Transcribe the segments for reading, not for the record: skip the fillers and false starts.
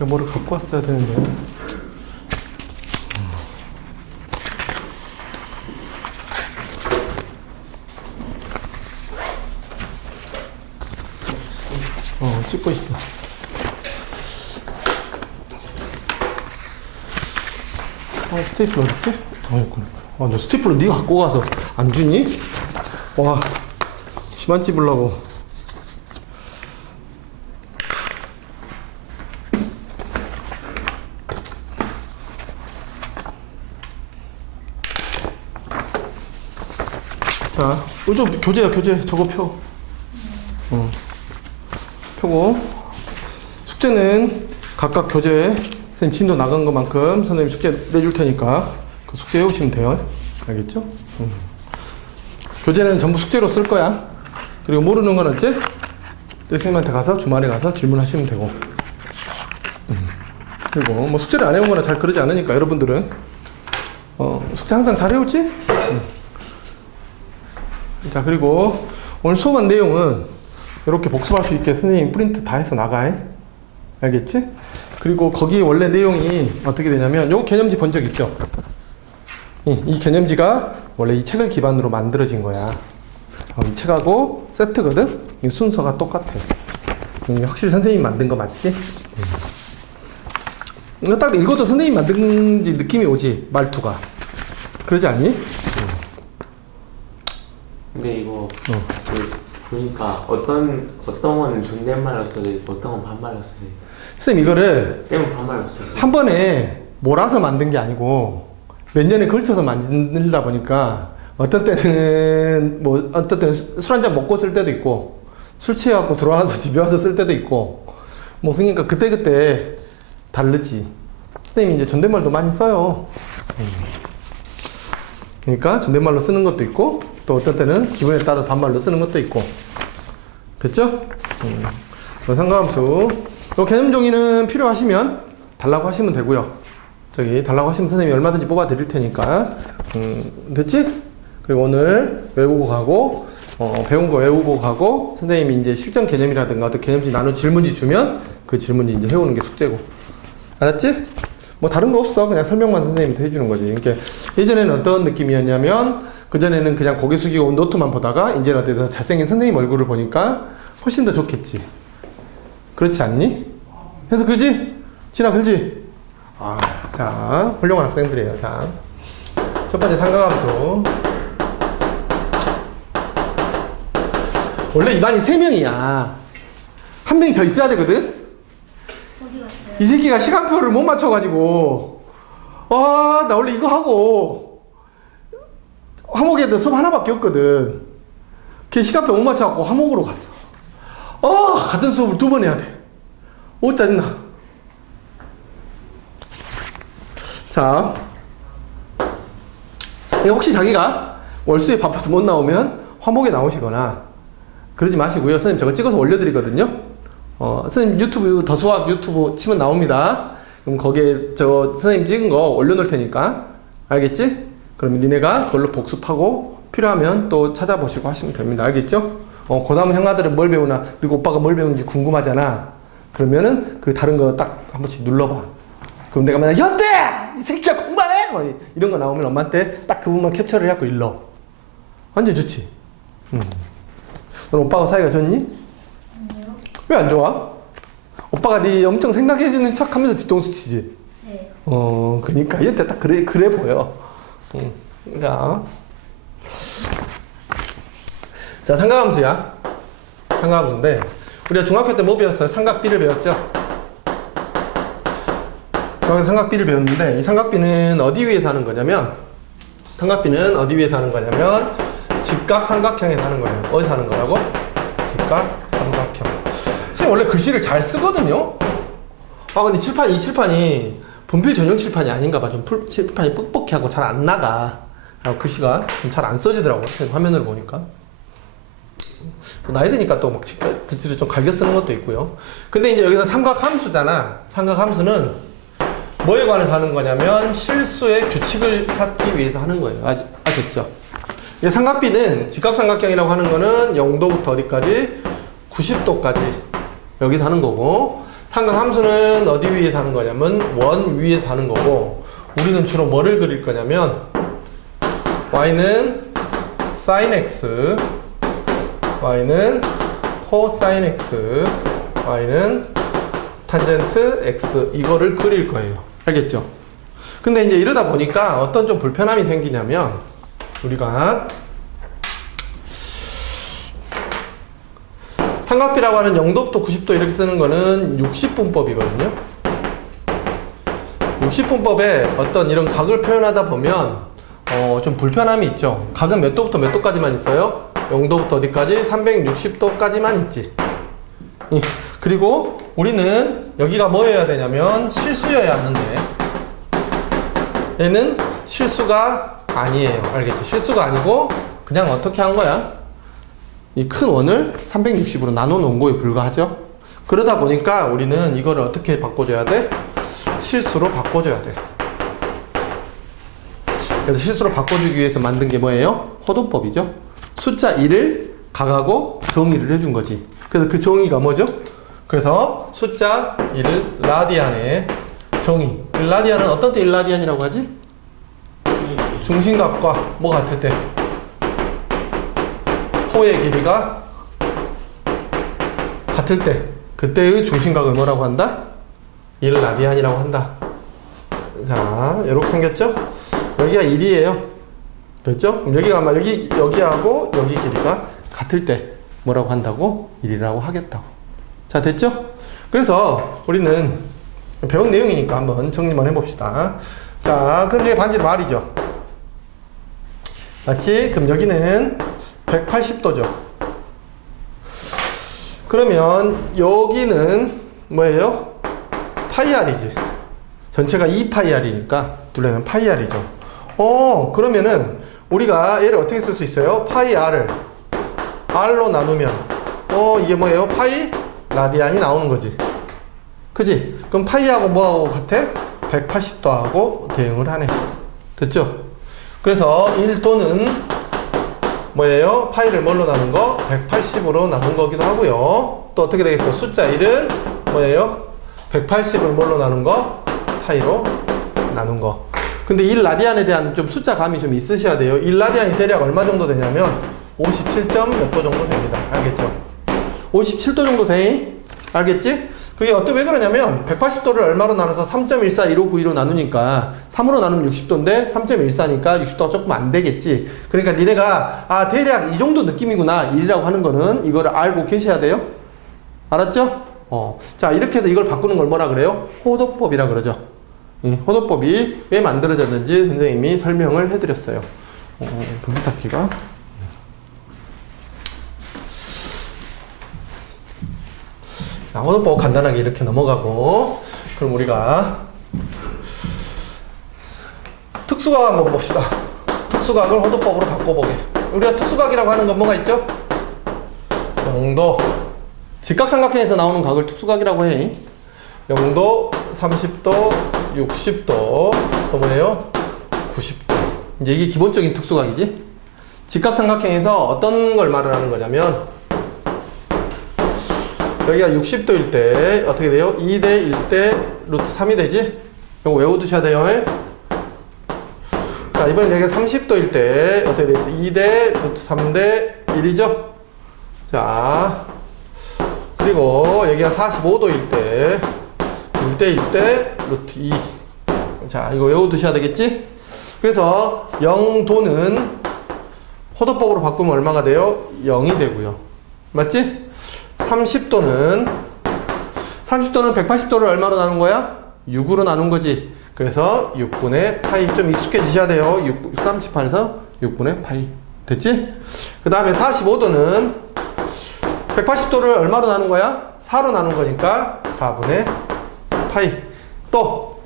제가 뭐를 갖고 왔어야 되는데. 찍고 있어. 스테이플러 어딨지? 있구나. 너 스테이플러 네가 갖고 가서 안 주니? 와, 집안 찝으려고. 자, 요즘 교재야, 교재. 저거 펴. 펴고. 숙제는 각각 교재, 선생님 진도 나간 것만큼 선생님 숙제 내줄 테니까 그 숙제 해오시면 돼요. 알겠죠? 교재는 전부 숙제로 쓸 거야. 그리고 모르는 건 어째? 선생님한테 가서 주말에 가서 질문하시면 되고. 그리고 뭐 숙제를 안 해온 거나 잘 그러지 않으니까 여러분들은 숙제 항상 잘 해오지? 자, 그리고 오늘 수업한 내용은 이렇게 복습할 수 있게 선생님 프린트 다 해서 나가. 알겠지? 그리고 거기 원래 내용이 어떻게 되냐면 요 개념지 본 적 있죠? 이 개념지가 원래 이 책을 기반으로 만들어진 거야. 이 책하고 세트거든? 이 순서가 똑같아. 확실히 선생님이 만든 거 맞지? 딱 읽어도 선생님이 만든지 느낌이 오지, 말투가. 그러지 않니? 근데 이거 보니까 어떤 거는 존댓말로 써져 있고 어떤 건 반말로 써져 있고. 선생님 이거를 쌤은 반말로 써져. 한 번에 몰아서 만든 게 아니고 몇 년에 걸쳐서 만들다 보니까 어떤 때는 술 한잔 먹고 쓸 때도 있고 술 취해갖고 들어와서 집에 와서 쓸 때도 있고 뭐 그러니까 그때그때 다르지. 선생님이 이제 존댓말도 많이 써요. 그러니까 존댓말로 쓰는 것도 있고 또 어떤 때는 기분에 따라 반말로 쓰는 것도 있고. 됐죠? 상가함수 요 개념 종이는 필요하시면 달라고 하시면 되고요. 저기 달라고 하시면 선생님이 얼마든지 뽑아 드릴 테니까. 됐지? 그리고 오늘 외우고 가고 배운 거 외우고 가고 선생님이 이제 실전 개념이라든가 어떤 개념지 나눈 질문지 주면 그 질문지 이제 해오는 게 숙제고. 알았지? 뭐 다른 거 없어. 그냥 설명만 선생님한테 해주는 거지. 그러니까 예전에는 어떤 느낌이었냐면 그전에는 그냥 고개 숙이고 노트만 보다가 이제는 어때서 잘생긴 선생님 얼굴을 보니까 훨씬 더 좋겠지. 그렇지 않니? 해서 그러지? 진아 그러지? 자, 훌륭한 학생들이에요. 자, 첫 번째 삼각함수. 원래 이 반이 3명이야. 한 명이 더 있어야 되거든? 어디 갔어요? 이 새끼가 시간표를 못 맞춰가지고 나 원래 이거 하고 화목에 수업 하나밖에 없거든. 걔 시간표 못 맞춰갖고 화목으로 갔어. 같은 수업을 2번 해야 돼. 짜증나. 자, 혹시 자기가 월수에 바빠서 못 나오면 화목에 나오시거나 그러지 마시고요. 선생님 저거 찍어서 올려드리거든요. 선생님 유튜브 더 수학 유튜브 치면 나옵니다. 그럼 거기에 저 선생님 찍은 거 올려놓을 테니까. 알겠지? 그러면 니네가 그걸로 복습하고 필요하면 또 찾아보시고 하시면 됩니다. 알겠죠? 고3 형아들은 뭘 배우나 너가 오빠가 뭘 배우는지 궁금하잖아. 그러면은 그 다른 거 딱 한 번씩 눌러봐. 그럼 내가 만약 현대! 이 새끼야 공부하네! 뭐 이런 거 나오면 엄마한테 딱 그 부분만 캡처를 해갖고 일러. 완전 좋지? 넌 오빠가 사이가 좋니? 아니요. 왜 안 좋아? 오빠가 네 엄청 생각해주는 척 하면서 뒤통수 치지? 네. 그니까 얘한테 딱 그래 보여. 자, 삼각함수야. 삼각함수인데 우리가 중학교 때 뭐 배웠어요? 삼각비를 배웠죠? 중학교 삼각비를 배웠는데 이 삼각비는 어디 위에서 하는 거냐면 직각삼각형에서 하는 거예요. 어디서 하는 거라고? 직각삼각형. 선생님 원래 글씨를 잘 쓰거든요? 근데 이 칠판이 분필 전용 칠판이 아닌가 봐. 좀 칠판이 뻑뻑해하고 잘 안 나가. 글씨가 좀 잘 안 써지더라고요. 화면으로 보니까. 나이 드니까 또 막 글씨를 좀 갈겨 쓰는 것도 있고요. 근데 이제 여기서 삼각함수잖아. 삼각함수는 뭐에 관해서 하는 거냐면 실수의 규칙을 찾기 위해서 하는 거예요. 아셨죠? 삼각비는 직각삼각형이라고 하는 거는 0도부터 어디까지? 90도까지 여기서 하는 거고 삼각함수는 어디 위에 사는 거냐면 원 위에 사는 거고, 우리는 주로 뭐를 그릴 거냐면 y는 sin x, y는 cosine x, y는 탄젠트 x, 이거를 그릴 거예요. 알겠죠? 근데 이제 이러다 보니까 어떤 좀 불편함이 생기냐면, 우리가 삼각비라고 하는 0도부터 90도 이렇게 쓰는 거는 60분법이거든요. 60분법에 어떤 이런 각을 표현하다 보면 좀 불편함이 있죠. 각은 몇 도부터 몇 도까지만 있어요? 0도부터 어디까지? 360도까지만 있지. 그리고 우리는 여기가 뭐여야 되냐면 실수여야 하는데, 얘는 실수가 아니에요. 알겠죠? 실수가 아니고 그냥 어떻게 한 거야? 이 큰 원을 360으로 나눠 놓은 거에 불과하죠. 그러다 보니까 우리는 이거를 어떻게 바꿔줘야 돼? 실수로 바꿔줘야 돼. 그래서 실수로 바꿔주기 위해서 만든 게 뭐예요? 호도법이죠. 숫자 1을 각하고 정의를 해준 거지. 그래서 그 정의가 뭐죠? 그래서 숫자 1을 라디안에 정의. 1라디안은 어떤 때 1라디안이라고 하지? 중심각과 뭐 같을 때? 호의 길이가 같을 때, 그때의 중심각을 뭐라고 한다? 1라디안이라고 한다. 자, 이렇게 생겼죠? 여기가 1이에요. 됐죠? 그럼 여기가 아마 여기하고 여기 길이가 같을 때 뭐라고 한다고? 1이라고 하겠다고. 자, 됐죠? 그래서 우리는 배운 내용이니까 한번 정리만 해봅시다. 자, 그럼 이게 반지름 R이죠? 맞지? 그럼 여기는 180도죠. 그러면 여기는 뭐예요? 파이 R이지. 전체가 2파이 R이니까 둘레는 파이 R이죠. 그러면은 우리가 얘를 어떻게 쓸 수 있어요? 파이 R을 R로 나누면 이게 뭐예요? 파이 라디안이 나오는 거지. 그지? 그럼 파이하고 뭐하고 같아? 180도하고 대응을 하네. 됐죠? 그래서 1도는 뭐예요? 파이를 뭘로 나눈 거? 180으로 나눈 거기도 하고요. 또 어떻게 되겠어? 숫자 1은 뭐예요? 180을 뭘로 나눈 거? 파이로 나눈 거. 근데 1라디안에 대한 좀 숫자 감이 좀 있으셔야 돼요. 1라디안이 대략 얼마 정도 되냐면 57점 몇 도 정도 됩니다. 알겠죠? 57도 정도 돼. 알겠지? 그게 왜 그러냐면 180도를 얼마로 나눠서 3.141592로 나누니까 3으로 나누면 60도인데 3.14니까 60도가 조금 안 되겠지. 그러니까 니네가 대략 이 정도 느낌이구나 1이라고 하는 거는 이거를 알고 계셔야 돼요. 알았죠? 자, 이렇게 해서 이걸 바꾸는 걸 뭐라 그래요? 호도법이라 그러죠. 호도법이 왜 만들어졌는지 선생님이 설명을 해드렸어요. 컴퓨터 키가 자, 호도법 간단하게 이렇게 넘어가고, 그럼 우리가 특수각 한번 봅시다. 특수각을 호도법으로 바꿔보게. 우리가 특수각이라고 하는 건 뭐가 있죠? 영도. 직각삼각형에서 나오는 각을 특수각이라고 해. 영도, 30도, 60도, 또 뭐예요? 90도. 이제 이게 기본적인 특수각이지? 직각삼각형에서 어떤 걸 말을 하는 거냐면, 여기가 60도일 때 어떻게 돼요? 2대 1대 루트 3이 되지? 이거 외워두셔야 돼요. 자, 이번엔 여기가 30도일 때 어떻게 되겠어? 2대 루트 3대 1이죠? 자, 그리고 여기가 45도일 때 1대 1대 루트 2. 자, 이거 외워두셔야 되겠지? 그래서 0도는 호도법으로 바꾸면 얼마가 돼요? 0이 되고요. 맞지? 30도는 180도를 얼마로 나눈 거야? 6으로 나눈 거지. 그래서 6분의 파이. 좀 익숙해지셔야 돼요. 38에서 6분의 파이. 됐지? 그 다음에 45도는 180도를 얼마로 나눈 거야? 4로 나눈 거니까 4분의 파이. 또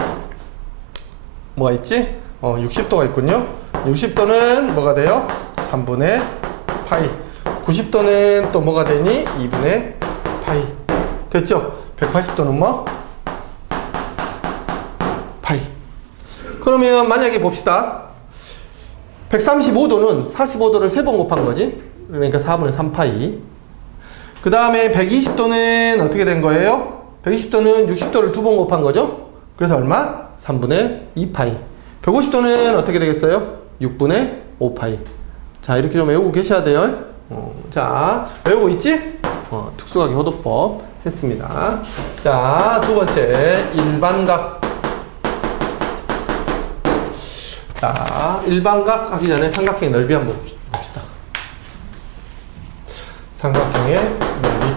뭐가 있지? 60도가 있군요. 60도는 뭐가 돼요? 3분의 파이. 90도는 또 뭐가 되니? 2분의 파이. 됐죠? 180도는 뭐? 파이. 그러면 만약에 봅시다. 135도는 45도를 3번 곱한 거지? 그러니까 4분의 3파이. 그 다음에 120도는 어떻게 된 거예요? 120도는 60도를 두 번 곱한 거죠? 그래서 얼마? 3분의 2파이. 150도는 어떻게 되겠어요? 6분의 5파이. 자, 이렇게 좀 외우고 계셔야 돼요. 자, 외우고 있지? 특수각의 호도법 했습니다. 자, 두 번째, 일반각. 자, 일반각 하기 전에 삼각형의 넓이 한번 봅시다. 삼각형의 넓이.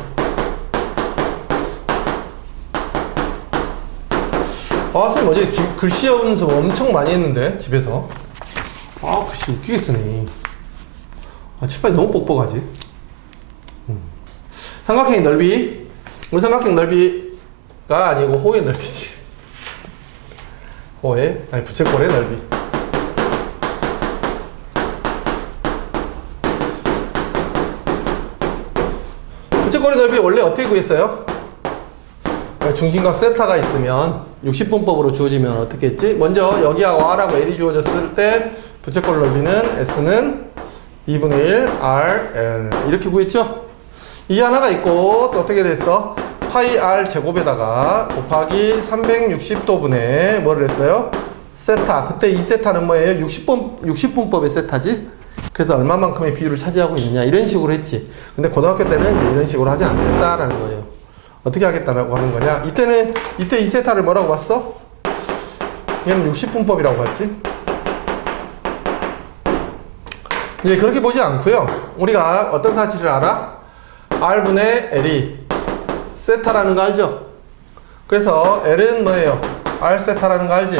선생님 어제 글씨 연습 엄청 많이 했는데 집에서. 글씨 웃기게 쓰네. 칠판이 너무 뻑뻑하지. 삼각형의 넓이. 우리 삼각형 넓이가 아니고 호의 넓이지. 부채꼴의 넓이. 부채꼴의 넓이 원래 어떻게 구했어요? 중심각 세타가 있으면 60분법으로 주어지면 어떻게 했지? 먼저 여기하고 R하고 L이 주어졌을 때 부채꼴 넓이는 S는 2분의 1 R, L 이렇게 구했죠? 이 하나가 있고 또 어떻게 됐어? 파이 R 제곱에다가 곱하기 360도분의 뭐를 했어요? 세타. 그때 이 세타는 뭐예요? 60분법의 세타지? 그래서 얼마만큼의 비율을 차지하고 있느냐 이런 식으로 했지. 근데 고등학교 때는 이제 이런 식으로 하지 않겠다라는 거예요. 어떻게 하겠다라고 하는 거냐? 이때 이 세타를 뭐라고 봤어? 얘는 60분법이라고 봤지? 이제 그렇게 보지 않고요. 우리가 어떤 사실을 알아? R분의 L이 세타라는 거 알죠? 그래서 L은 뭐예요? R 세타라는 거 알지?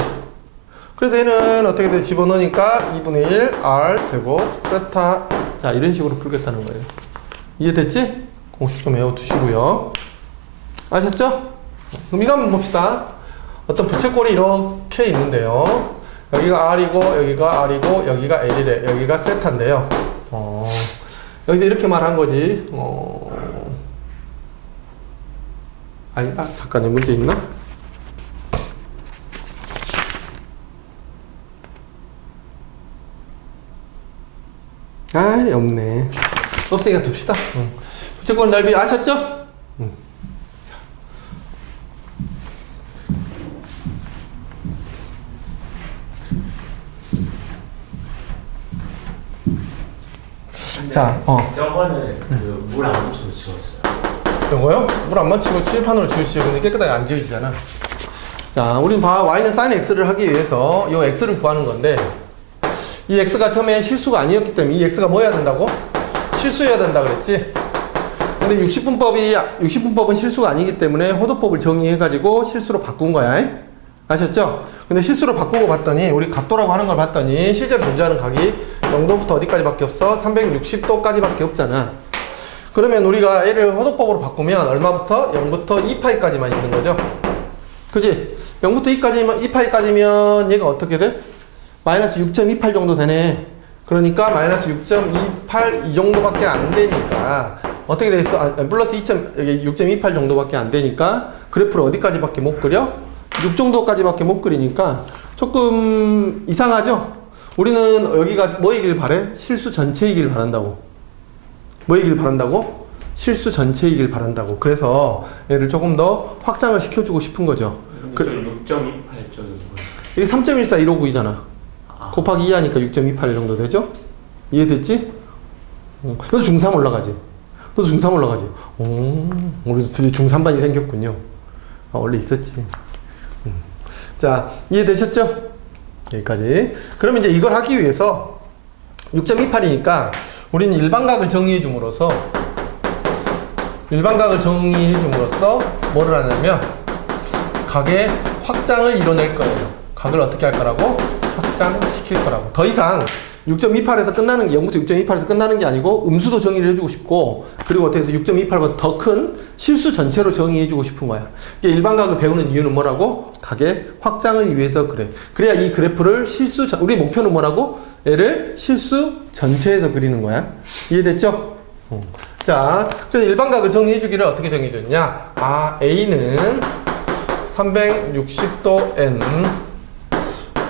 그래서 얘는 어떻게 돼? 집어넣으니까 2분의 1 R 제곱 세타. 자, 이런 식으로 풀겠다는 거예요. 이해됐지? 공식 좀 외워두시고요. 아셨죠? 그럼 이거 한번 봅시다. 어떤 부채꼴이 이렇게 있는데요. 여기가 R이고 여기가 R이고 여기가 L이래. 여기가 세타인데요. 여기서 이렇게 말한 거지. 잠깐 문제 있나? 없네. 없으니까 둡시다. 부채꼴 넓이 아셨죠? 자, 저거는 그 물 안 묻혀서 지웠어요. 이거요? 물 안 맞추고 칠판으로 지우시죠. 근데 깨끗하게 안 지워지잖아. 자, 우리는 y는 sin x를 하기 위해서 이 x를 구하는 건데, 이 x가 처음에 실수가 아니었기 때문에 이 x가 뭐 해야 된다고? 실수해야 된다 그랬지? 근데 60분법은 실수가 아니기 때문에 호도법을 정의해가지고 실수로 바꾼 거야. 아셨죠? 근데 실수로 바꾸고 봤더니, 우리 각도라고 하는 걸 봤더니, 실제로 존재하는 각이 0도부터 어디까지밖에 없어? 360도까지밖에 없잖아. 그러면 우리가 얘를 호도법으로 바꾸면 얼마부터? 0부터 2파이까지만 있는 거죠. 그지? 0부터 2파이까지면 얘가 어떻게 돼? 마이너스 6.28 정도 되네. 그러니까 마이너스 6.28 이 정도밖에 안 되니까 어떻게 돼 있어? 플러스 6.28 정도밖에 안 되니까 그래프를 어디까지밖에 못 그려? 6 정도까지밖에 못 그리니까 조금 이상하죠? 우리는 여기가 뭐이길 바래? 실수 전체이길 바란다고. 뭐이길 바란다고? 실수 전체이길 바란다고. 그래서 얘를 조금 더 확장을 시켜주고 싶은 거죠. 6.28 쪽이 이게 3.14159이잖아. 곱하기 2 하니까 6.28 정도 되죠? 이해됐지? 너도 중3 올라가지? 너도 중3 올라가지? 우리도 드디어 중3반이 생겼군요. 원래 있었지. 자, 이해되셨죠? 여기까지. 그러면 이제 이걸 하기 위해서 6.28이니까 우리는 일반각을 정의해 줌으로써 뭐를 하냐면 각의 확장을 이뤄낼 거예요. 각을 어떻게 할 거라고? 확장시킬 거라고. 더 이상 6.28에서 끝나는 게 0부터 6.28에서 끝나는 게 아니고 음수도 정의를 해주고 싶고, 그리고 어떻게 해서 6.28보다 더 큰 실수 전체로 정의해주고 싶은 거야. 이게 일반각을 배우는 이유는 뭐라고? 각의 확장을 위해서 그래. 그래야 이 그래프를 우리 목표는 뭐라고? 얘를 실수 전체에서 그리는 거야. 이해됐죠? 자, 그래서 일반각을 정의해주기를 어떻게 정의해줬냐? A는 360도 N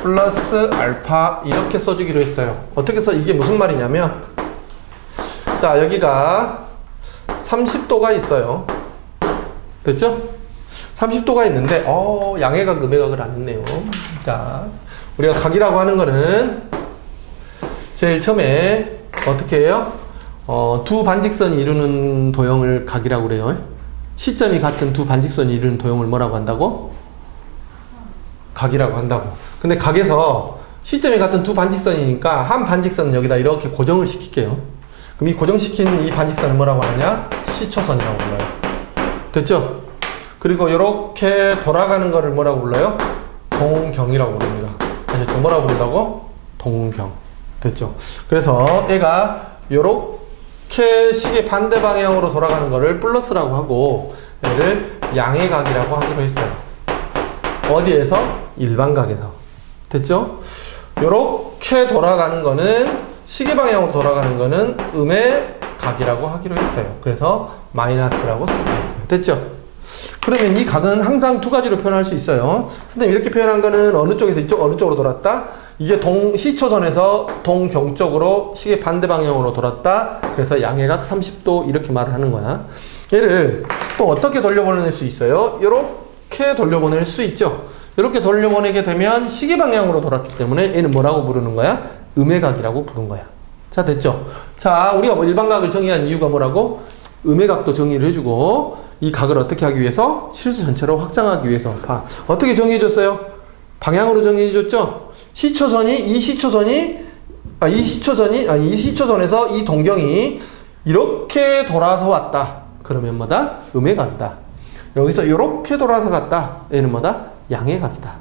플러스 알파 이렇게 써주기로 했어요. 어떻게 써? 이게 무슨 말이냐면, 자, 여기가 30도가 있어요. 됐죠? 30도가 있는데 양해각, 음해각을 안 했네요. 자, 우리가 각이라고 하는 거는 제일 처음에 어떻게 해요? 두 반직선이 이루는 도형을 각이라고 그래요. 시점이 같은 두 반직선이 이루는 도형을 뭐라고 한다고? 각이라고 한다고. 근데 각에서 시점이 같은 두 반직선이니까 한 반직선은 여기다 이렇게 고정을 시킬게요. 그럼 이 고정시킨 이 반직선을 뭐라고 하냐? 시초선이라고 불러요. 됐죠? 그리고 이렇게 돌아가는 거를 뭐라고 불러요? 동경이라고 부릅니다. 아셨죠? 뭐라고 부른다고? 동경. 됐죠? 그래서 얘가 요렇게 시계 반대 방향으로 돌아가는 거를 플러스라고 하고 얘를 양해각이라고 하기로 했어요. 어디에서? 일반각에서. 됐죠? 요렇게 돌아가는 거는 시계 방향으로 돌아가는 거는 음해각이라고 하기로 했어요. 그래서 마이너스라고 쓰기로 했어요. 됐죠? 그러면 이 각은 항상 두 가지로 표현할 수 있어요. 선생님 이렇게 표현한 거는 어느 쪽에서 이쪽 어느 쪽으로 돌았다? 이게 시초선에서 동경 쪽으로 시계 반대 방향으로 돌았다. 그래서 양해각 30도 이렇게 말을 하는 거야. 얘를 또 어떻게 돌려보낼 수 있어요? 이렇게 돌려보낼 수 있죠. 이렇게 돌려보내게 되면 시계 방향으로 돌았기 때문에 얘는 뭐라고 부르는 거야? 음해각이라고 부른 거야. 자, 됐죠? 자, 우리가 일반각을 정의한 이유가 뭐라고? 음해각도 정의를 해주고 이 각을 어떻게 하기 위해서? 실수 전체로 확장하기 위해서. 어떻게 정의해줬어요? 방향으로 정의해줬죠? 이 시초선에서 이 동경이 이렇게 돌아서 왔다. 그러면 뭐다? 음해각이다. 여기서 이렇게 돌아서 갔다. 얘는 뭐다? 양해각이다.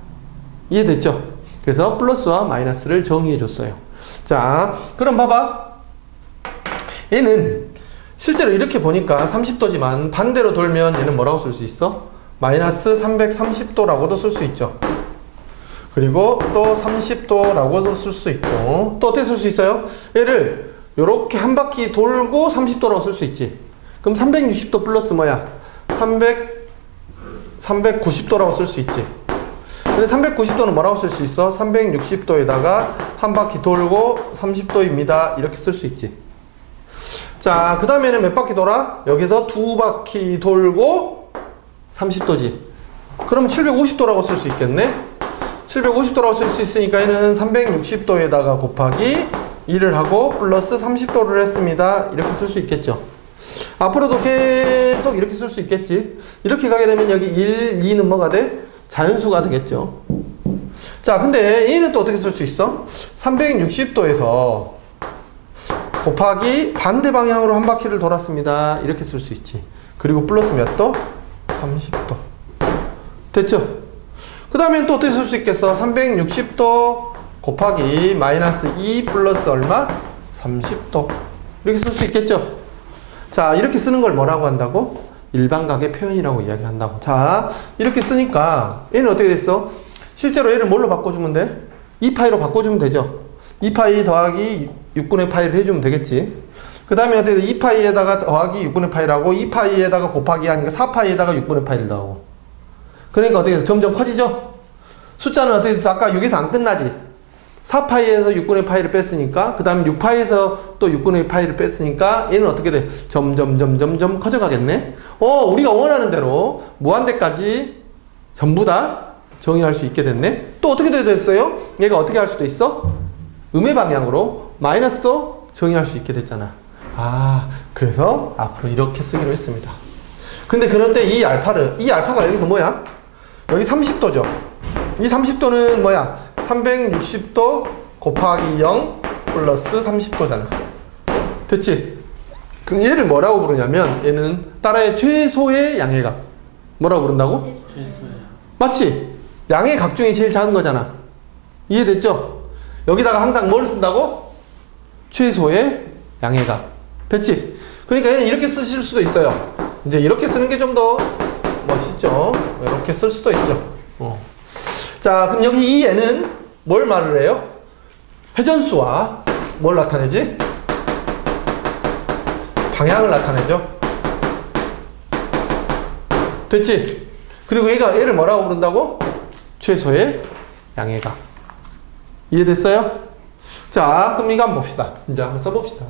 이해됐죠? 그래서 플러스와 마이너스를 정의해줬어요. 자, 그럼 봐봐. 얘는 실제로 이렇게 보니까 30도지만 반대로 돌면 얘는 뭐라고 쓸 수 있어? 마이너스 330도라고도 쓸 수 있죠. 그리고 또 30도라고도 쓸 수 있고 또 어떻게 쓸 수 있어요? 얘를 이렇게 한 바퀴 돌고 30도라고 쓸 수 있지. 그럼 360도 플러스 뭐야? 390도라고 쓸 수 있지. 근데 390도는 뭐라고 쓸 수 있어? 360도에다가 한 바퀴 돌고 30도입니다. 이렇게 쓸 수 있지. 자, 그 다음에는 몇 바퀴 돌아? 여기서 두 바퀴 돌고 30도지. 그럼 750도라고 쓸 수 있겠네? 750도라고 쓸 수 있으니까 얘는 360도에다가 곱하기 1을 하고 플러스 30도를 했습니다. 이렇게 쓸 수 있겠죠. 앞으로도 계속 이렇게 쓸 수 있겠지. 이렇게 가게 되면 여기 1, 2는 뭐가 돼? 자연수가 되겠죠. 자, 근데 얘는 또 어떻게 쓸 수 있어? 360도에서 곱하기 반대 방향으로 한 바퀴를 돌았습니다. 이렇게 쓸 수 있지. 그리고 플러스 몇 도? 30도. 됐죠? 그 다음엔 또 어떻게 쓸 수 있겠어? 360도 곱하기 마이너스 2 플러스 얼마? 30도. 이렇게 쓸 수 있겠죠? 자, 이렇게 쓰는 걸 뭐라고 한다고? 일반각의 표현이라고 이야기를 한다고. 자, 이렇게 쓰니까 얘는 어떻게 됐어? 실제로 얘를 뭘로 바꿔주면 돼? 2파이로 바꿔주면 되죠. 2파이 더하기 6분의 파이를 해주면 되겠지. 그 다음에 어떻게 돼? 2파이에다가 더하기 6분의 파이라고 2파이에다가 곱하기 하니까 4파이에다가 6분의 파이를 넣고. 그러니까 어떻게 돼서 점점 커지죠? 숫자는 어떻게 돼서 아까 6에서 안 끝나지? 4파이에서 6분의 파이를 뺐으니까 그 다음에 6파이에서 또 6분의 파이를 뺐으니까 얘는 어떻게 돼? 점점 커져가겠네? 우리가 원하는 대로 무한대까지 전부 다 정의할 수 있게 됐네? 또 어떻게 됐어요? 얘가 어떻게 할 수도 있어? 음의 방향으로 마이너스도 정의할 수 있게 됐잖아. 그래서 앞으로 이렇게 쓰기로 했습니다. 근데 그럴 때 이 알파가 여기서 뭐야? 여기 30도죠. 이 30도는 뭐야? 360도 곱하기 0 플러스 30도잖아. 됐지? 그럼 얘를 뭐라고 부르냐면 얘는 따라해 최소의 양해각. 뭐라고 부른다고? 최소야. 맞지? 양해각 중에 제일 작은 거잖아. 이해됐죠? 여기다가 항상 뭘 쓴다고? 최소의 양해각. 됐지? 그러니까 얘는 이렇게 쓰실 수도 있어요. 이제 이렇게 쓰는 게 좀 더 멋있죠? 이렇게 쓸 수도 있죠. 자, 그럼 여기 이 얘는 뭘 말을 해요? 회전수와 뭘 나타내지? 방향을 나타내죠. 됐지? 그리고 얘를 뭐라고 부른다고? 최소의 양해각. 이해됐어요? 자, 그럼 이거 한번 봅시다. 이제 한번 써봅시다.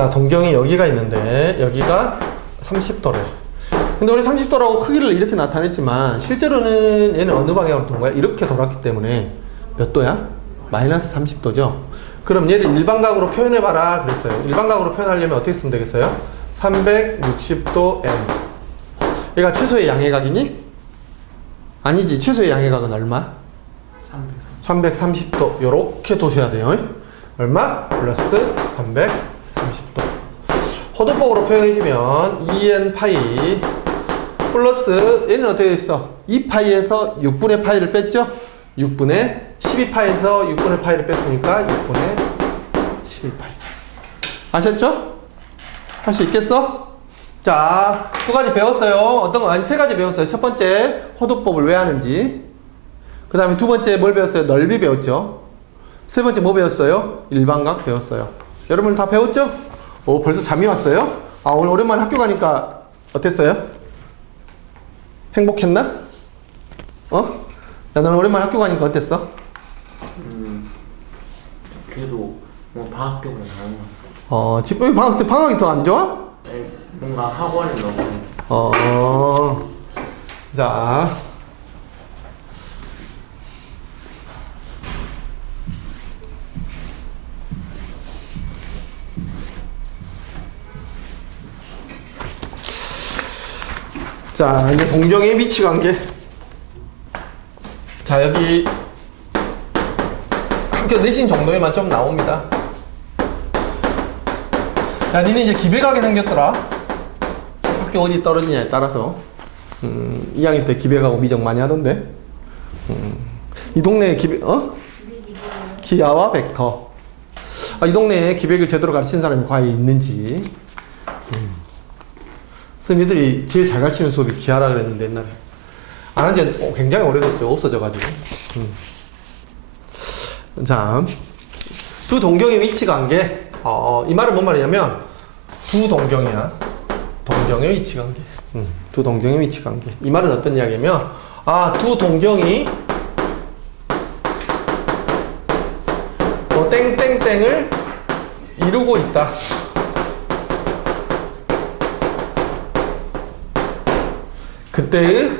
자, 동경이 여기가 있는데 여기가 30도래. 근데 우리 30도라고 크기를 이렇게 나타냈지만 실제로는 얘는 어느 방향으로 도는 거야? 이렇게 돌았기 때문에 몇 도야? 마이너스 30도죠. 그럼 얘를 일반각으로 표현해봐라 그랬어요. 일반각으로 표현하려면 어떻게 쓰면 되겠어요? 360도 n. 얘가 최소의 양해각이니? 아니지. 최소의 양해각은 얼마? 330도. 요렇게 도셔야 돼요. 얼마? 플러스 330도. 호도법으로 표현해주면 2n 파이 플러스 얘는 어떻게 됐어? 2파이에서 6분의 파이를 뺐죠? 6분의 12파이에서 6분의 파이를 뺐으니까 6분의 12파이. 아셨죠? 할 수 있겠어? 자, 두 가지 배웠어요. 어떤 거? 아니, 세 가지 배웠어요. 첫 번째, 호도법을 왜 하는지. 그 다음에 두 번째 뭘 배웠어요? 넓이 배웠죠. 세 번째 뭐 배웠어요? 일반각 배웠어요. 여러분 다 배웠죠? 오, 벌써 잠이 왔어요? 아, 오늘 오랜만에 학교 가니까 어땠어요? 행복했나? 어? 야, 너는 오랜만에 학교 가니까 어땠어? 그래도 뭐 방학 때보다 나은 것 같아. 지금 방학이 더 안 좋아? 뭔가 학원이 너무 자. 자, 이제 동경의 위치 관계. 자, 여기 학교 내신 정도에만 좀 나옵니다. 야, 니네 이제 기백하게 생겼더라. 학교 어디 떨어지냐에 따라서 2학년 때 기백하고 미적 많이 하던데. 이 동네에 기백, 기하와 벡터. 이 동네에 기백을 제대로 가르치는 사람이 과연 있는지. 선생님들이 제일 잘 가르치는 수업이 기하라 그랬는데 옛날에 안 한 지 굉장히 오래됐죠. 없어져가지고. 자, 두 동경의 위치 관계. 이 말은 뭔 말이냐면 두 동경이야. 동경의 위치 관계. 두 동경의 위치 관계. 이 말은 어떤 이야기냐면 두 동경이 땡땡땡을 이루고 있다. 그때의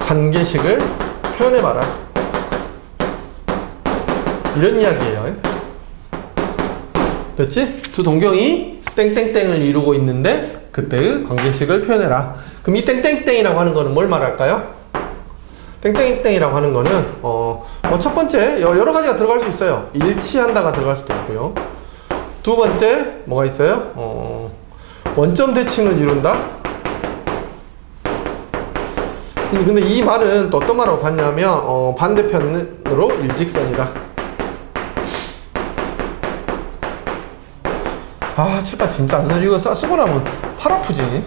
관계식을 표현해봐라. 이런 이야기예요. 됐지? 두 동경이 땡땡땡을 이루고 있는데 그때의 관계식을 표현해라. 그럼 이 땡땡땡이라고 하는 거는 뭘 말할까요? 땡땡땡이라고 하는 거는 첫 번째 여러 가지가 들어갈 수 있어요. 일치한다가 들어갈 수도 있고요. 두 번째 뭐가 있어요? 원점 대칭을 이룬다. 근데 이 말은 또 어떤 말하고 같냐면 반대편으로 일직선이다. 칠판 진짜 안 써. 이거 쓰고 나면 팔 아프지.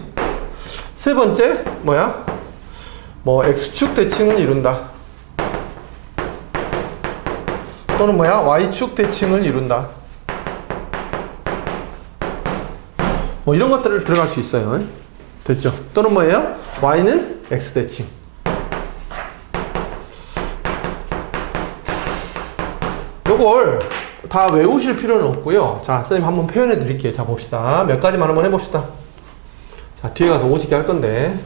세 번째 뭐야? X축 대칭을 이룬다. 또는 뭐야? Y축 대칭을 이룬다. 이런 것들을 들어갈 수 있어요. 됐죠? 또는 뭐예요? Y는 X대칭. 요걸 다 외우실 필요는 없고요. 자, 선생님 한번 표현해 드릴게요. 자, 봅시다. 몇 가지만 한번 해봅시다. 자, 뒤에 가서 오지게 할 건데.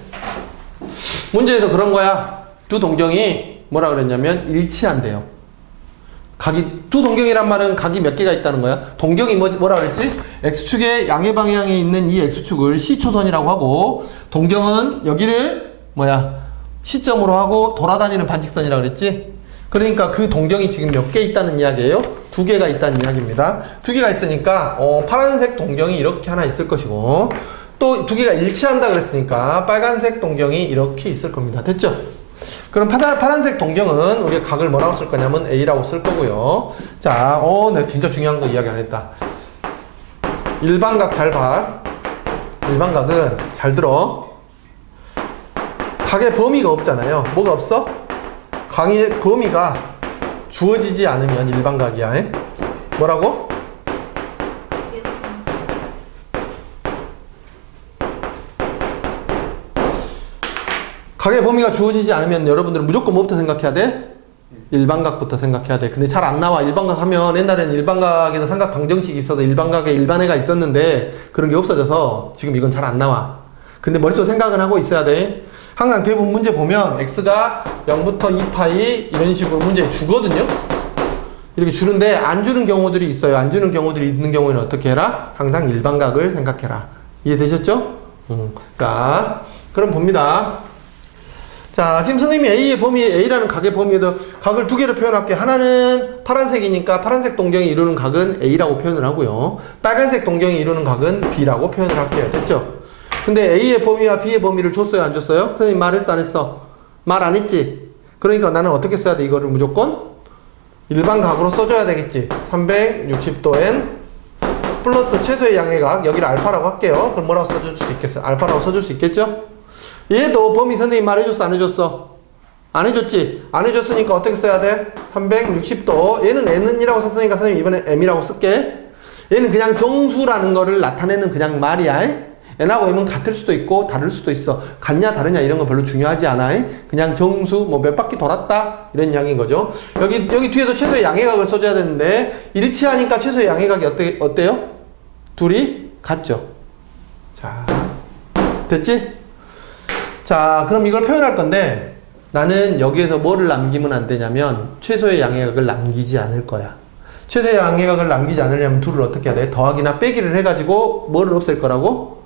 문제에서 그런 거야. 두 동경이 뭐라 그랬냐면 일치한대요. 두 동경이란 말은 각이 몇 개가 있다는 거야. 동경이 뭐라 그랬지? X축의 양의 방향에 있는 이 X축을 C초선이라고 하고, 동경은 여기를 시점으로 하고 돌아다니는 반직선이라 그랬지? 그러니까 그 동경이 지금 몇 개 있다는 이야기예요? 2개가 있다는 이야기입니다. 2개가 있으니까 파란색 동경이 이렇게 하나 있을 것이고, 또 2개가 일치한다 그랬으니까 빨간색 동경이 이렇게 있을 겁니다. 됐죠? 그럼 파란색 동경은 우리가 각을 뭐라고 쓸 거냐면 A라고 쓸 거고요. 자, 내가 진짜 중요한 거 이야기 안 했다. 일반각 잘 봐. 일반각은 잘 들어. 각의 범위가 없잖아요. 뭐가 없어? 각의 범위가 주어지지 않으면 일반각이야. 뭐라고? 각의 범위가 주어지지 않으면 여러분들은 무조건 뭐부터 생각해야 돼? 일반각부터 생각해야 돼. 근데 잘 안 나와. 일반각 하면 옛날에는 일반각에서 삼각 방정식이 있어서 일반각에 일반회가 있었는데 그런 게 없어져서 지금 이건 잘 안 나와. 근데 머릿속에 생각은 하고 있어야 돼. 항상 대부분 문제 보면 x가 0부터 2파이 이런 식으로 문제에 주거든요. 이렇게 주는데 안 주는 경우들이 있어요. 안 주는 경우들이 있는 경우에는 어떻게 해라? 항상 일반각을 생각해라. 이해되셨죠? 자, 그럼 봅니다. 자, 지금 선생님이 A의 범위, A라는 각의 범위에도 각을 두 개로 표현할게요. 하나는 파란색이니까 파란색 동경이 이루는 각은 A라고 표현을 하고요. 빨간색 동경이 이루는 각은 B라고 표현을 할게요. 됐죠? 근데 A의 범위와 B의 범위를 줬어요? 안 줬어요? 선생님 말했어? 안 했어? 말 안 했지? 그러니까 나는 어떻게 써야 돼? 이거를 무조건 일반각으로 써줘야 되겠지. 360도 N 플러스 최소의 양의각, 여기를 알파라고 할게요. 그럼 뭐라고 써줄 수 있겠어요? 알파라고 써줄 수 있겠죠? 얘도 범위 선생님 말해줬어? 안 해줬어? 안 해줬지? 안 해줬으니까 어떻게 써야 돼? 360도. 얘는 N이라고 썼으니까 선생님 이번에 M이라고 쓸게. 얘는 그냥 정수라는 거를 나타내는 그냥 말이야. N하고 M은 같을 수도 있고 다를 수도 있어. 같냐 다르냐 이런 거 별로 중요하지 않아. 그냥 정수 뭐 몇 바퀴 돌았다 이런 이야기인 거죠. 여기 뒤에도 최소의 양의각을 써줘야 되는데 일치하니까 최소의 양의각이 어때요? 둘이 같죠. 자, 됐지? 자, 그럼 이걸 표현할 건데 나는 여기에서 뭐를 남기면 안 되냐면 최소의 양의각을 남기지 않을 거야. 최소의 양의각을 남기지 않으려면 둘을 어떻게 해야 돼? 더하기나 빼기를 해가지고 뭐를 없앨 거라고?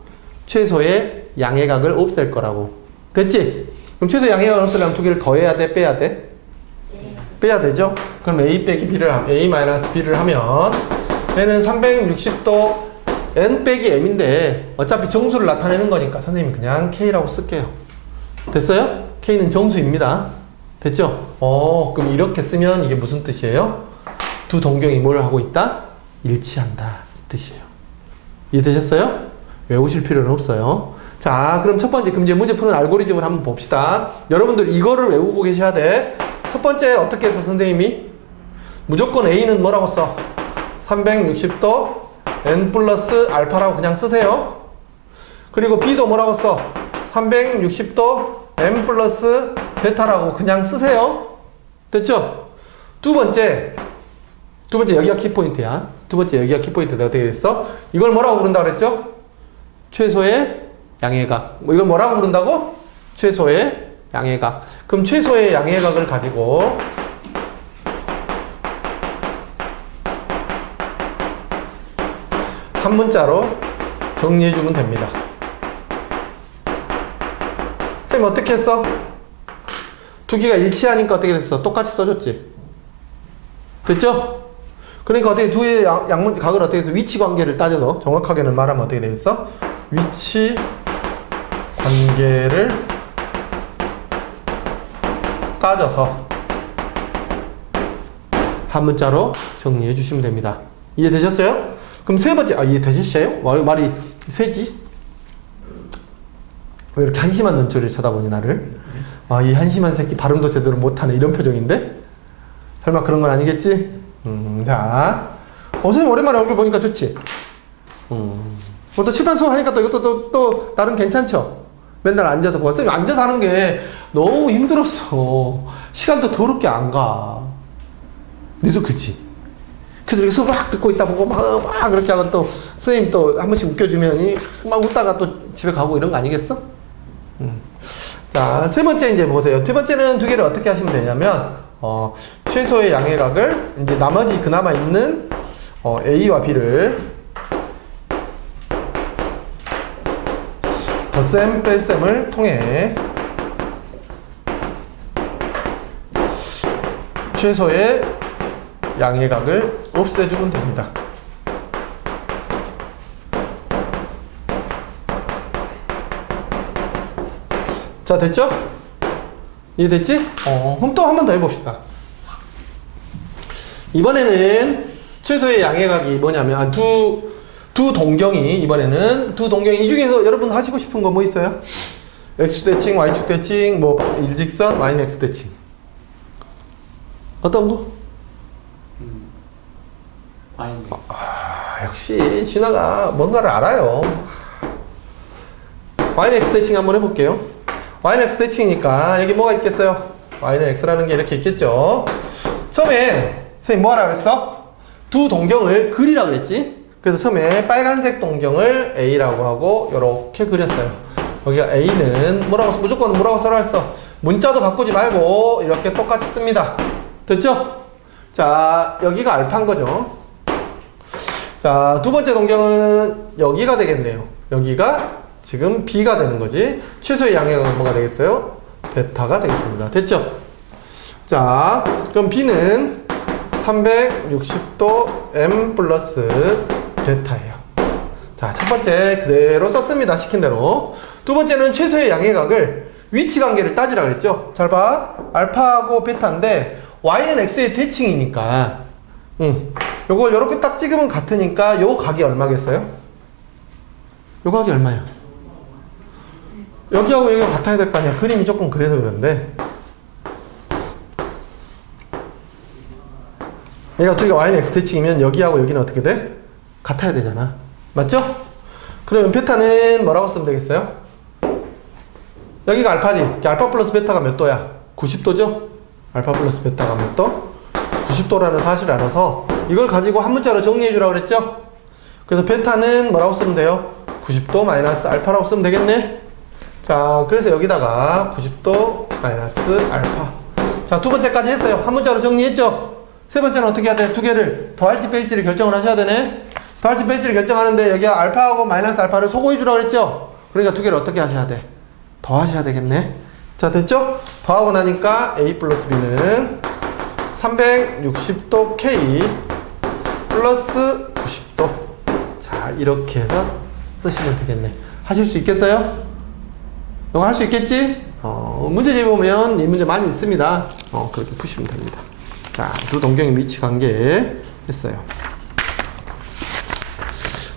최소의 양의각을 없앨 거라고. 됐지? 그럼 최소의 양의각을 없애려면 두 개를 더해야 돼? 빼야 돼? 빼야 되죠? 그럼 A 빼기 B를 하면 A 마이너스 B를 하면 얘는 360도 N 빼기 M인데 어차피 정수를 나타내는 거니까 선생님이 그냥 K라고 쓸게요. 됐어요? K는 정수입니다. 됐죠? 그럼 이렇게 쓰면 이게 무슨 뜻이에요? 두 동경이 뭘 하고 있다? 일치한다. 이 뜻이에요. 이해되셨어요? 외우실 필요는 없어요. 자, 그럼 첫 번째, 그럼 이제 문제 푸는 알고리즘을 한번 봅시다. 여러분들 이거를 외우고 계셔야 돼. 첫 번째 어떻게 해서 선생님이? 무조건 A는 뭐라고 써? 360도 N 플러스 알파라고 그냥 쓰세요. 그리고 B도 뭐라고 써? 360도 M 플러스 베타라고 그냥 쓰세요. 됐죠? 두 번째 여기가 키포인트야. 두 번째 여기가 키포인트. 내가 어떻게 됐어? 이걸 뭐라고 부른다고 그랬죠? 최소의 양의각. 이걸 뭐라고 부른다고? 최소의 양의각. 그럼 최소의 양의각을 가지고 한 문자로 정리해주면 됩니다. 선생님 어떻게 했어? 두 개가 일치하니까 어떻게 됐어? 똑같이 써줬지? 됐죠? 그러니까 어떻게 두 개의 각을 어떻게 해서 위치 관계를 따져서 정확하게는 말하면 어떻게 되겠어? 위치 관계를 따져서 한 문자로 정리해 주시면 됩니다. 이해되셨어요? 그럼 세 번째, 이해되셨어요? 말이 세지? 왜 이렇게 한심한 눈초리를 쳐다보니 나를? 이 한심한 새끼 발음도 제대로 못하네 이런 표정인데? 설마 그런 건 아니겠지? 자, 선생님 오랜만에 얼굴 보니까 좋지? 또 칠판 수업하니까 또 이것도 또 나름 괜찮죠? 맨날 앉아서 보고 선생님 앉아서 하는 게 너무 힘들었어. 시간도 더럽게 안 가. 니도 그치? 그래서 이렇게 수업 막 듣고 있다 보고 막 그렇게 하고 또 선생님 또 한 번씩 웃겨주면 막 웃다가 또 집에 가고 이런 거 아니겠어? 자, 세 번째 이제 보세요. 세 번째는 두 개를 어떻게 하시면 되냐면 최소의 양의각을 이제 나머지 그나마 있는 A와 B를 덧셈 뺄셈을 통해 최소의 양의각을 없애주면 됩니다. 자, 됐죠? 이해됐지? 그럼 또 한 번 더 해봅시다. 이번에는 최소의 양의각이 뭐냐면 두 동경이 이번에는 두 동경이 이 중에서 여러분 하시고 싶은 거 뭐 있어요? x축 대칭, y축 대칭, 뭐 일직선, y는 x 대칭. 어떤 거? 와인 역시 진아가 뭔가를 알아요. y는 x 대칭 한번 해볼게요. y는 x 대칭이니까 여기 뭐가 있겠어요? y는 x라는 게 이렇게 있겠죠. 처음에 선생님 뭐 하라 그랬어? 두 동경을 그리라 그랬지? 그래서 처음에 빨간색 동경을 A라고 하고 이렇게 그렸어요. 여기가 A는 무조건 뭐라고 써라 했어? 문자도 바꾸지 말고 이렇게 똑같이 씁니다. 됐죠? 자, 여기가 알파인 거죠. 자, 두 번째 동경은 여기가 되겠네요. 여기가 지금 B가 되는 거지. 최소의 양액은 뭐가 되겠어요? 베타가 되겠습니다. 됐죠? 자, 그럼 B는 360도 M 플러스 베타예요. 자, 첫 번째 그대로 썼습니다. 시킨 대로. 두 번째는 최소의 양의각을 위치 관계를 따지라 그랬죠. 잘 봐. 알파하고 베타인데 y는 x의 대칭이니까 요걸 이렇게 딱 찍으면 같으니까 요 각이 얼마겠어요? 요 각이 얼마야? 여기하고 여기가 같아야 될 거 아니야. 그림이 조금 그래서 그런데 얘가 두 개가 y는 x 대칭이면 여기하고 여기는 어떻게 돼? 같아야 되잖아. 맞죠? 그러면 베타는 뭐라고 쓰면 되겠어요? 여기가 알파지. 알파 플러스 베타가 몇 도야? 90도죠? 알파 플러스 베타가 몇 도? 90도라는 사실을 알아서 이걸 가지고 한 문자로 정리해 주라고 그랬죠? 그래서 베타는 뭐라고 쓰면 돼요? 90도 마이너스 알파라고 쓰면 되겠네? 자, 그래서 여기다가 90도 마이너스 알파. 자, 두 번째까지 했어요. 한 문자로 정리했죠? 세 번째는 어떻게 해야 돼? 두 개를 더할지 뺄지를 결정을 하셔야 되네? 더할지 뺄지를 결정하는데 여기가 알파하고 마이너스 알파를 소거해 주라고 그랬죠? 그러니까 두 개를 어떻게 하셔야 돼? 더하셔야 되겠네? 자, 됐죠? 더하고 나니까 A 플러스 B는 360도 K 플러스 90도. 자, 이렇게 해서 쓰시면 되겠네. 하실 수 있겠어요? 이거 할 수 있겠지? 문제집 보면 이 문제 많이 있습니다. 그렇게 푸시면 됩니다. 자, 두 동경의 위치 관계 했어요.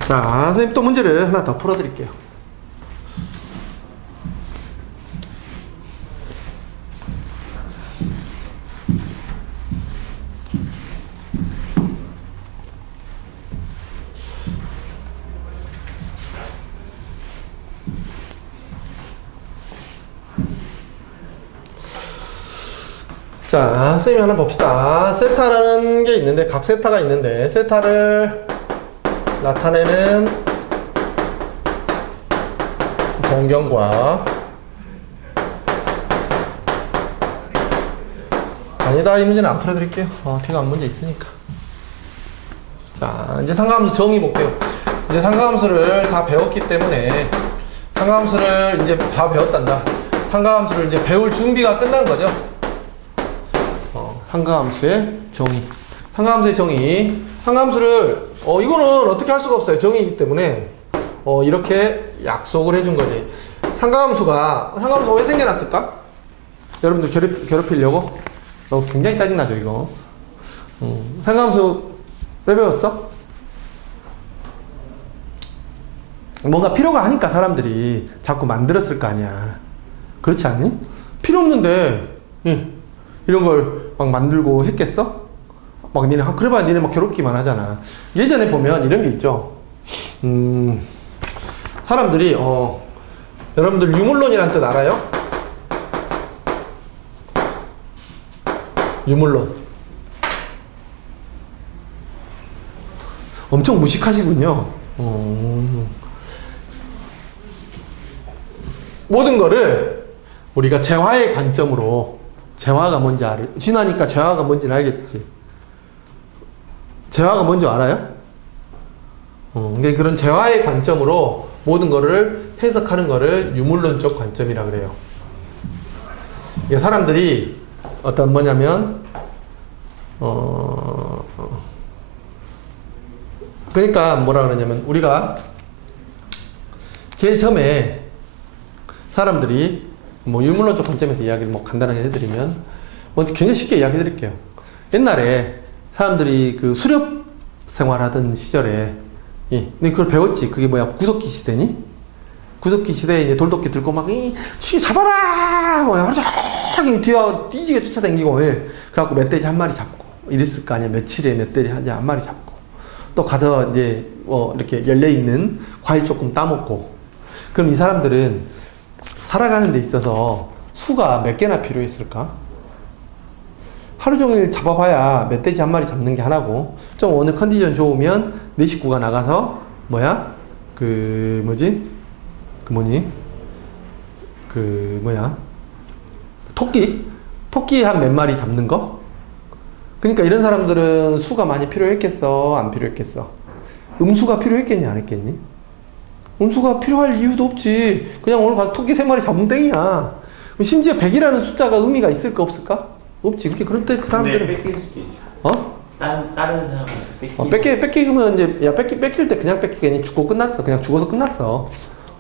자, 선생님 또 문제를 하나 더 풀어드릴게요. 자, 선생님 하나 봅시다. 세타라는 게 있는데, 각 세타가 있는데, 세타를 나타내는 동경과 아니다, 이 문제는 안 풀어드릴게요. 뒤가 한 문제 있으니까. 자, 이제 상가함수 정의 볼게요. 이제 상가함수를 다 배웠기 때문에 상가함수를 이제 다 배웠단다. 상가함수를 이제 배울 준비가 끝난 거죠. 상가함수의 정의. 상가함수의 정의. 상가함수를 이거는 어떻게 할 수가 없어요. 정의이기 때문에 이렇게 약속을 해준 거지. 상가함수가 왜 생겨났을까? 여러분들 괴롭히려고? 굉장히 짜증나죠 이거. 상가함수 왜 배웠어? 뭔가 필요가 하니까 사람들이 자꾸 만들었을 거 아니야. 그렇지 않니? 필요 없는데 이런 걸 막 만들고 했겠어? 막 그래봐야 니네 막 괴롭기만 하잖아. 예전에 보면 이런 게 있죠. 사람들이 여러분들 유물론이란 뜻 알아요? 유물론. 엄청 무식하시군요. 모든 거를 우리가 재화의 관점으로, 재화가 뭔지 지나니까 재화가 뭔지는 알겠지. 재화가 뭔지 알아요? 그러니까 그런 재화의 관점으로 모든 거를 해석하는 거를 유물론적 관점이라 그래요. 이게 사람들이 뭐냐면 그러니까 뭐라 그러냐면 우리가 제일 처음에 사람들이 유물론적 관점에서 이야기를 간단하게 해드리면 굉장히 쉽게 이야기 해드릴게요. 옛날에 사람들이 그 수렵 생활하던 시절에 근데 그걸 배웠지. 그게 뭐야? 구석기 시대니? 구석기 시대에 이제 돌도끼 들고 막 잡아라! 하루 종일 뒤가 뒤지게 쫓아다니고 그래갖고 멧돼지 한 마리 잡고 이랬을 거 아니야. 며칠에 멧돼지 한 마리 잡고 또 가서 이제 이렇게 열려있는 과일 조금 따먹고. 그럼 이 사람들은 살아가는 데 있어서 수가 몇 개나 필요했을까? 하루 종일 잡아봐야 멧돼지 한 마리 잡는 게 하나고, 좀 오늘 컨디션 좋으면 내 식구가 나가서 뭐야? 토끼 한 몇 마리 잡는 거? 그러니까 이런 사람들은 수가 많이 필요했겠어, 안 필요했겠어? 음수가 필요했겠니, 안 했겠니? 음수가 필요할 이유도 없지. 그냥 오늘 가서 토끼 3마리 잡으면 땡이야. 심지어 100이라는 숫자가 의미가 있을까 없을까? 없지. 그럴 때 그 사람들은 뺏길 수도 있죠. 어? 다른 사람한테 뺏기면 이제 뺏길 때 그냥 뺏기겠니? 죽고 끝났어. 그냥 죽어서 끝났어.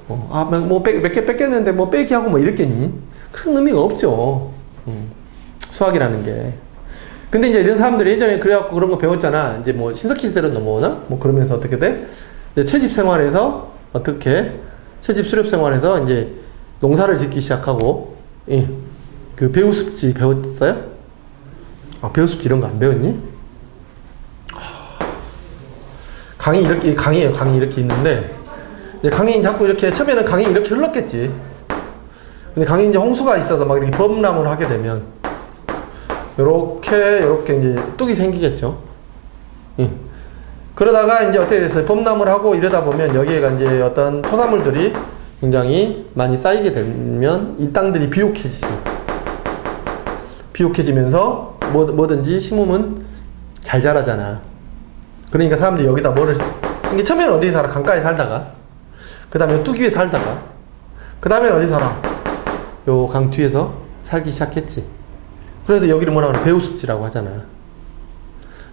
몇 개 뺏겼는데 뭐 빼기하고 뭐 이랬겠니? 큰 의미가 없죠. 수학이라는 게. 근데 이제 이런 사람들이 예전에 그래갖고 그런 거 배웠잖아. 이제 뭐 신석기 시대로 넘어오나? 뭐 그러면서 어떻게 돼? 이제 채집 생활에서 채집 수렵 생활에서 이제 농사를 짓기 시작하고, 예. 그 배우습지 배웠어요? 배우습지 이런 거 안 배웠니? 강이 이렇게 있는데, 이제 강이 자꾸 이렇게, 처음에는 강이 이렇게 흘렀겠지. 근데 강이 이제 홍수가 있어서 막 이렇게 범람을 하게 되면, 요렇게 이제 뚝이 생기겠죠. 예. 그러다가 이제 어떻게 됐어요? 범람을 하고 이러다 보면 여기에가 이제 어떤 토사물들이 굉장히 많이 쌓이게 되면 이 땅들이 비옥해지면서 뭐든지 심으면 잘 자라잖아. 그러니까 사람들이 여기다 이게 처음에는 어디 살아? 강가에 살다가, 그 다음에 뚝 위에 살다가, 그 다음에는 어디 살아? 요 강 뒤에서 살기 시작했지. 그래서 여기를 뭐라 그래? 배우습지라고 하잖아.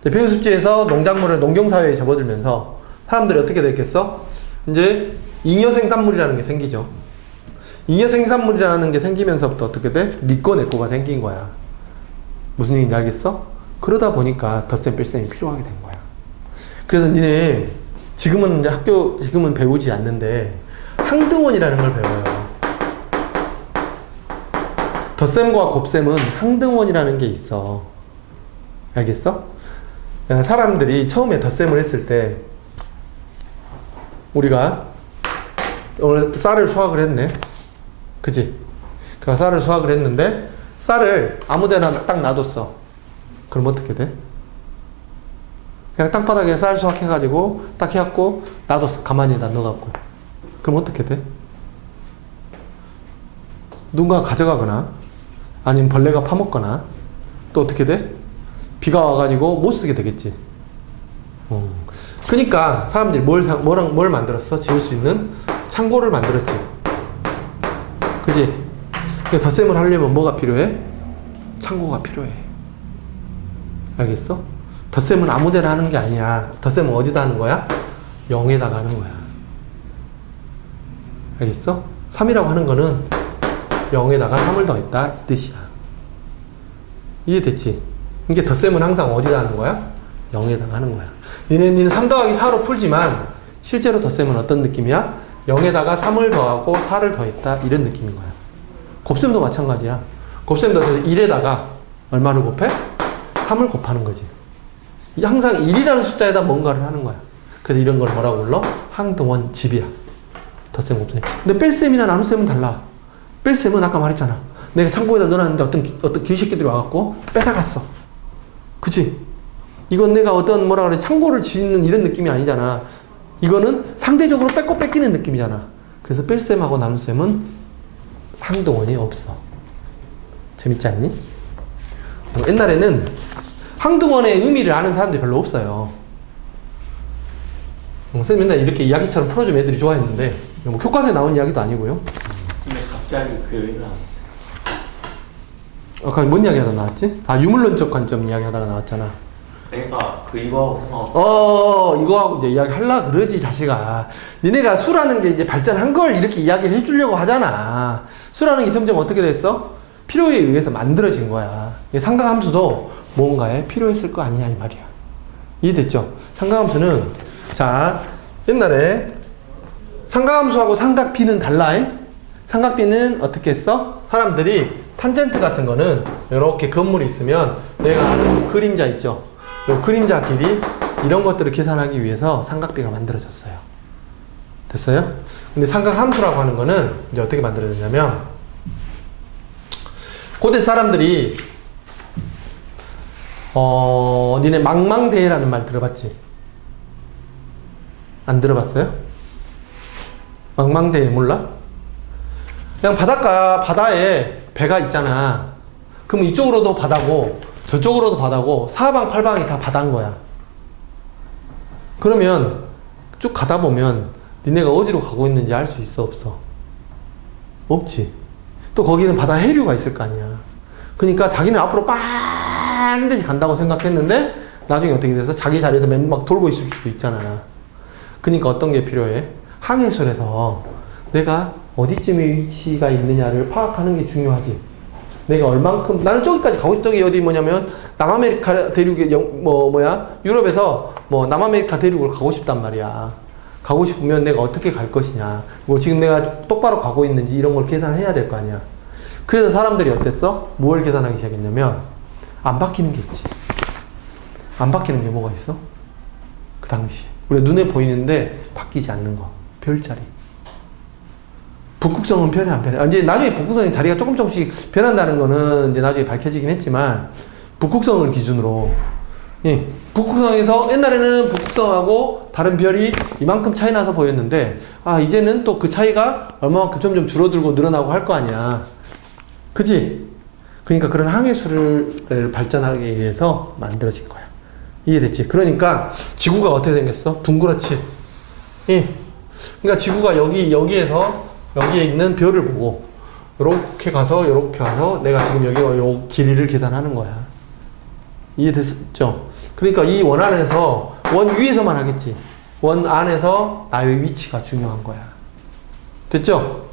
배우습지에서 농작물을 농경사회에 접어들면서 사람들이 어떻게 됐겠어? 이제 잉여생산물이라는 게 생기죠. 잉여생산물이라는 게 생기면서부터 어떻게 돼? 니꺼 내꺼가 생긴 거야. 무슨 얘기인지 알겠어? 그러다 보니까 덧셈 뺄셈이 필요하게 된 거야. 그래서 니네 지금은 배우지 않는데 항등원이라는 걸 배워요. 덧셈과 곱셈은 항등원이라는 게 있어. 알겠어? 사람들이 처음에 덧셈을 했을 때, 우리가 오늘 쌀을 수확을 했네. 그치? 그래서 쌀을 수확을 했는데 쌀을 아무데나 딱 놔뒀어. 그럼 어떻게 돼? 그냥 땅바닥에 쌀 수확해가지고 딱 해갖고 놔뒀어. 가만히다 넣어갖고. 그럼 어떻게 돼? 누군가 가져가거나 아니면 벌레가 파먹거나 또 어떻게 돼? 비가 와가지고 못 쓰게 되겠지. 그러니까 사람들이 뭘 만들었어? 지을 수 있는 창고를 만들었지. 그지? 덧셈을 하려면 뭐가 필요해? 창고가 필요해. 알겠어? 덧셈은 아무데나 하는 게 아니야. 덧셈은 어디다 하는 거야? 0에다가 하는 거야. 알겠어? 3이라고 하는 거는 0에다가 3을 더했다 이 뜻이야. 이해됐지? 이게 덧셈은 항상 어디다 하는 거야? 0에다가 하는 거야. 니는 3 더하기 4로 풀지만 실제로 덧셈은 어떤 느낌이야? 0에다가 3을 더하고 4를 더했다 이런 느낌인 거야. 곱셈도 마찬가지야. 곱셈도 1에다가 얼마를 곱해? 3을 곱하는 거지. 항상 1이라는 숫자에다 뭔가를 하는 거야. 그래서 이런 걸 뭐라고 불러? 항등원 집이야. 덧셈 곱셈. 근데 뺄셈이나 나눗셈은 달라. 뺄셈은 아까 말했잖아. 내가 창고에다 넣어놨는데 어떤 개새끼들이 와갖고 뺏어갔어. 그치? 이건 내가 창고를 짓는 이런 느낌이 아니잖아. 이거는 상대적으로 뺏고 뺏기는 느낌이잖아. 그래서 뺄셈하고 나눗셈은 항등원이 없어. 재밌지 않니? 옛날에는 항등원의 의미를 아는 사람들이 별로 없어요. 선생님 맨날 이렇게 이야기처럼 풀어주면 애들이 좋아했는데, 뭐 교과서에 나온 이야기도 아니고요. 근데 갑자기 그 왜 나왔어요? 아까 뭔 이야기 하다 나왔지? 유물론적 관점 이야기 하다가 나왔잖아. 내가 이거하고 이거하고 이제 이야기 하려고 그러지, 자식아. 니네가 수라는 게 이제 발전한 걸 이렇게 이야기를 해주려고 하잖아. 수라는 게 점점 어떻게 됐어? 필요에 의해서 만들어진 거야. 삼각함수도 뭔가에 필요했을 거 아니냐, 이 말이야. 이해됐죠? 삼각함수는, 자, 옛날에 삼각함수하고 삼각비는 달라. 삼각비는 어떻게 했어? 사람들이 탄젠트 같은 거는 이렇게 건물이 있으면 내가 아는 그림자 있죠? 이 그림자 길이 이런 것들을 계산하기 위해서 삼각비가 만들어졌어요. 됐어요? 근데 삼각함수라고 하는 거는 이제 어떻게 만들어졌냐면, 고대 사람들이 니네 망망대해라는 말 들어봤지? 안 들어봤어요? 망망대해 몰라? 그냥 바다에 배가 있잖아. 그럼 이쪽으로도 바다고 저쪽으로도 바다고 사방팔방이 다 바다인 거야. 그러면 쭉 가다 보면 니네가 어디로 가고 있는지 알 수 있어 없어? 없지. 또 거기는 바다 해류가 있을 거 아니야. 그러니까 자기는 앞으로 반드시 간다고 생각했는데 나중에 어떻게 돼서 자기 자리에서 막 돌고 있을 수도 있잖아. 그러니까 어떤 게 필요해? 항해술에서 내가 어디쯤에 위치가 있느냐를 파악하는 게 중요하지. 내가 얼만큼 나는 저기까지 가고 저기 어디 뭐냐면 남아메리카 대륙에 유럽에서 뭐 남아메리카 대륙을 가고 싶단 말이야. 가고 싶으면 내가 어떻게 갈 것이냐, 뭐 지금 내가 똑바로 가고 있는지 이런 걸 계산해야 될 거 아니야. 그래서 사람들이 어땠어? 뭘 계산하기 시작했냐면 안 바뀌는 게 있지. 안 바뀌는 게 뭐가 있어? 그 당시 우리 눈에 보이는데 바뀌지 않는 거, 별자리. 북극성은 변해 안 변해? 이제 나중에 북극성의 자리가 조금씩 변한다는 거는 이제 나중에 밝혀지긴 했지만 북극성을 기준으로 북극성에서 옛날에는 북극성하고 다른 별이 이만큼 차이 나서 보였는데 이제는 또 그 차이가 얼마만큼 점점 줄어들고 늘어나고 할 거 아니야. 그치? 그러니까 그런 항해술을 발전하기 위해서 만들어진 거야. 이해됐지? 그러니까 지구가 어떻게 생겼어? 둥그렇지? 그러니까 지구가 여기에서 여기에 있는 별을 보고 요렇게 가서 내가 지금 여기 요 길이를 계산하는 거야. 이해됐죠? 그러니까 이 원 안에서 원 위에서만 하겠지. 원 안에서 나의 위치가 중요한 거야. 됐죠?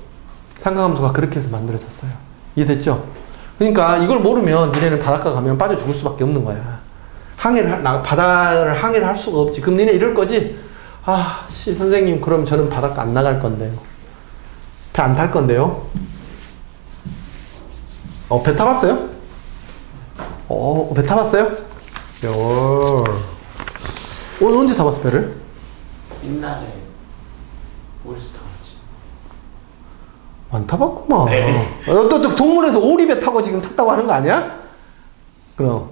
삼각함수가 그렇게 해서 만들어졌어요. 이해됐죠? 그러니까 이걸 모르면 니네는 바닷가 가면 빠져 죽을 수밖에 없는 거야. 바다를 항해를 할 수가 없지. 그럼 니네 이럴 거지? 선생님 그럼 저는 바닷가 안 나갈 건데요. 배 안 탈 건데요? 배 타봤어요? 배 타봤어요? 오늘 언제 타봤어, 배를? 옛날에 오리스 타봤지. 안 타봤구만. 네. 또 동물에서 오리배 타고 지금 탔다고 하는 거 아니야? 그럼.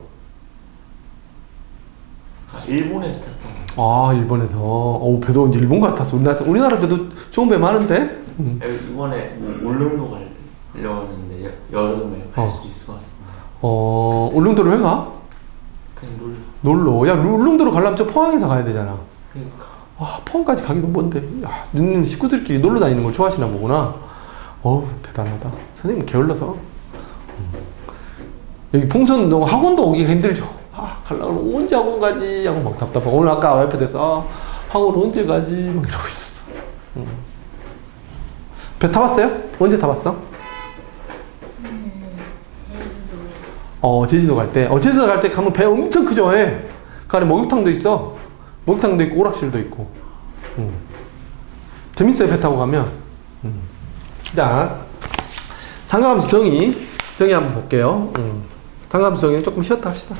일본에서 탔던 거. 일본에서. 배도 이제 일본 가서 탔어. 우리나라 배도 좋은 배 많은데? 이번에 울릉도 가려고 했는데 여름에 갈 수도 있을 것 같습니다. 울릉도를 왜 가? 그냥 놀러. 야, 울릉도로 가려면 저 포항에서 가야 되잖아. 그러니까. 포항까지 가기도 먼데. 야, 너는 식구들끼리 놀러 다니는 걸 좋아하시나 보구나. 대단하다. 선생님 게을러서. 여기 풍선 학원도 오기가 힘들죠. 가려고 언제 학원 가지 하고 막 답답하고. 오늘 아까 와이프한테서 학원 언제 가지 막 이러고 있었어. 배 타봤어요? 언제 타봤어? 제주도 갈 때. 제주도 갈 때 가면 배 엄청 크죠, 그 안에 목욕탕도 있어. 목욕탕도 있고, 오락실도 있고. 재밌어요, 배 타고 가면. 자, 삼각함수 정의 한번 볼게요. 삼각함수 정의는 조금 쉬었다 합시다.